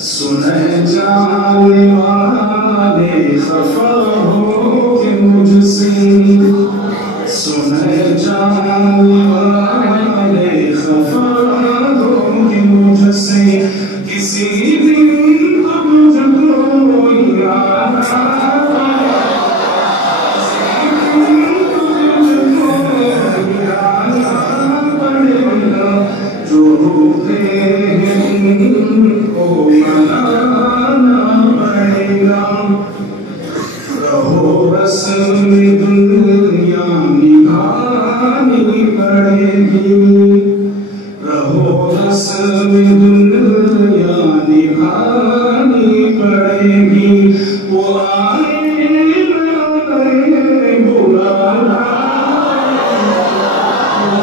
सुने जाने वाले खफा हो के मुझसे, सुने जाने वाले खफा हो के मुझसे, किसी दिन तो मुझको याद पड़ेगा, जो रूठे को मनाना पड़ेगा। रहो रस्म दुनिया निभानी पड़ेगी, रहो रस्म दुनिया निभानी पड़ेगी। वो आए न आए बुलाना, वो